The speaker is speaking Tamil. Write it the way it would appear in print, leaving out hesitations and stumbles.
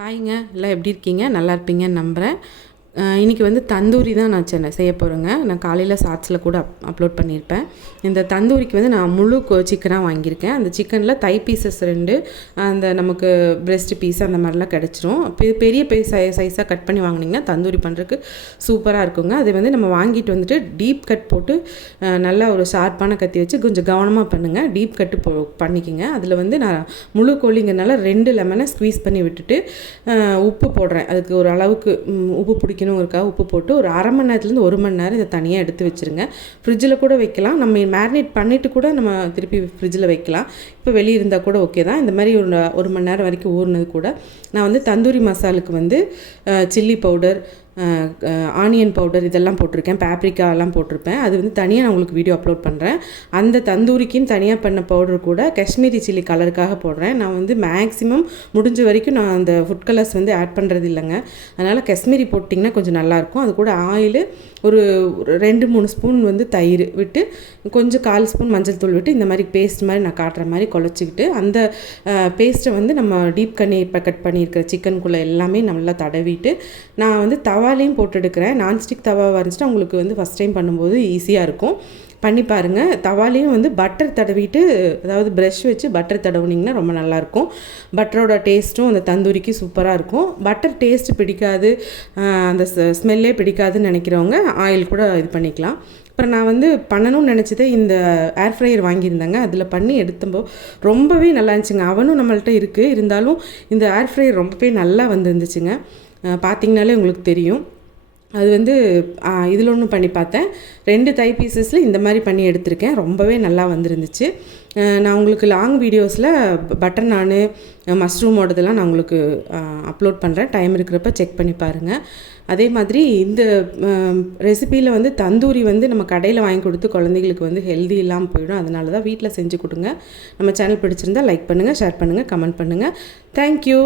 ஹாய்ங்க, எல்லாம் எப்படி இருக்கீங்க? நல்லா இருப்பீங்கன்னு நம்புகிறேன். இன்றைக்கி வந்து தந்தூரி தான் நான் செய்ய போகிறேங்க. நான் காலையில் ஷார்ட்ஸில் கூட அப்லோட் பண்ணியிருப்பேன். இந்த தந்தூரிக்கு வந்து நான் முழு சிக்கனாக வாங்கியிருக்கேன். அந்த சிக்கனில் தை பீசஸ் 2, அந்த நமக்கு பிரெஸ்ட் பீஸ் அந்த மாதிரிலாம் கிடச்சிரும். பெரிய சைஸாக கட் பண்ணி வாங்கினீங்கன்னா தந்தூரி பண்ணுறதுக்கு சூப்பராக இருக்குங்க. அது வந்து நம்ம வாங்கிட்டு வந்துட்டு டீப் கட் போட்டு நல்லா ஒரு ஷார்ப்பான கத்தி வச்சு கொஞ்சம் கவனமாக பண்ணுங்கள். டீப் கட்டு பண்ணிக்கோங்க. அதில் வந்து நான் முழு கோழிங்கிறனால 2 லெமனை ஸ்க்வீஸ் பண்ணி விட்டுட்டு உப்பு போடுறேன். அதுக்கு ஒரு அளவுக்கு உப்பு பிடிக்கணுங்கிறக்காக உப்பு போட்டு ஒரு அரை மணி நேரத்துலேருந்து 1 மணி நேரம் இதை தனியாக எடுத்து வச்சுருங்க. ஃப்ரிட்ஜில் கூட வைக்கலாம். நம்ம மேரினேட் பண்ணிவிட்டு கூட நம்ம திருப்பி ஃப்ரிட்ஜில் வைக்கலாம். இப்போ வெளியே இருந்தால் கூட ஓகே தான். இந்த மாதிரி ஒரு மணி நேரம் வரைக்கும் ஊறினது கூட நான் வந்து தந்தூரி மசாலுக்கு வந்து சில்லி பவுடர், ஆனியன் பவுடர் இதெல்லாம் போட்டிருக்கேன். பேப்ரிக்காலாம் போட்டிருப்பேன். அது வந்து தனியாக நான் உங்களுக்கு வீடியோ அப்லோட் பண்ணுறேன். அந்த தந்தூரிக்குன்னு தனியாக பண்ண பவுடர் கூட காஷ்மீரி சில்லி கலருக்காக போடுறேன். நான் வந்து மேக்ஸிமம் முடிஞ்ச வரைக்கும் நான் அந்த ஃபுட் கலர்ஸ் வந்து ஆட் பண்ணுறது இல்லைங்க. அதனால் காஷ்மீரி போட்டிங்கன்னா கொஞ்சம் நல்லாயிருக்கும். அது கூட ஆயில் ஒரு 2-3 ஸ்பூன் வந்து தயிர் விட்டு கொஞ்சம் 1/4 ஸ்பூன் மஞ்சள் தூள் விட்டு இந்த மாதிரி பேஸ்ட் மாதிரி நான் காட்டுற மாதிரி குழச்சிக்கிட்டு அந்த பேஸ்ட்டை வந்து நம்ம டீப் கட் பண்ணியிருக்கிற சிக்கனுக்குள்ளே எல்லாமே நல்லா தடவிட்டு நான் வந்து தவாலையும் போட்டு எடுக்கிறேன். நான்ஸ்டிக் தவாவாக இருந்துச்சுன்னா உங்களுக்கு வந்து ஃபஸ்ட் டைம் பண்ணும்போது ஈஸியாக இருக்கும். பண்ணி பாருங்கள். தவாலையும் வந்து பட்டர் தடவிட்டு, அதாவது ப்ரஷ் வச்சு பட்டர் தடவுனிங்கன்னா ரொம்ப நல்லாயிருக்கும். பட்டரோட டேஸ்ட்டும் அந்த தந்தூரிக்கு சூப்பராக இருக்கும். பட்டர் டேஸ்ட்டு பிடிக்காது, அந்த ஸ்மெல்லே பிடிக்காதுன்னு நினைக்கிறவங்க ஆயில் கூட இது பண்ணிக்கலாம். அப்புறம் நான் வந்து பண்ணணும்னு நினச்சதே இந்த ஏர் ஃப்ரையர் வாங்கியிருந்தேங்க. அதில் பண்ணி எடுத்தப்போ ரொம்பவே நல்லா இருந்துச்சுங்க. அவனும் நம்மள்ட்ட இருக்குது, இருந்தாலும் இந்த ஏர் ஃப்ரையர் ரொம்பவே நல்லா வந்துருந்துச்சுங்க. பார்த்திங்கனாலே உங்களுக்கு தெரியும். அது வந்து இதில் ஒன்றும் பண்ணி பார்த்தேன். 2 தை பீசஸில் இந்த மாதிரி பண்ணி எடுத்திருக்கேன். ரொம்பவே நல்லா வந்துருந்துச்சு. நான் உங்களுக்கு லாங் வீடியோஸில் பட்டர் நானு, மஷ்ரூமோடதெல்லாம் நான் உங்களுக்கு அப்லோட் பண்ணுறேன். டைம் இருக்கிறப்ப செக் பண்ணி பாருங்கள். அதே மாதிரி இந்த ரெசிப்பியில் வந்து தந்தூரி வந்து நம்ம கடையில் வாங்கி கொடுத்து குழந்தைங்களுக்கு வந்து ஹெல்தி இல்லாமல் போயிடும். அதனால தான் வீட்டில் செஞ்சு கொடுங்க. நம்ம சேனல் பிடிச்சிருந்தால் லைக் பண்ணுங்கள், ஷேர் பண்ணுங்கள், கமெண்ட் பண்ணுங்கள். தேங்க்யூ.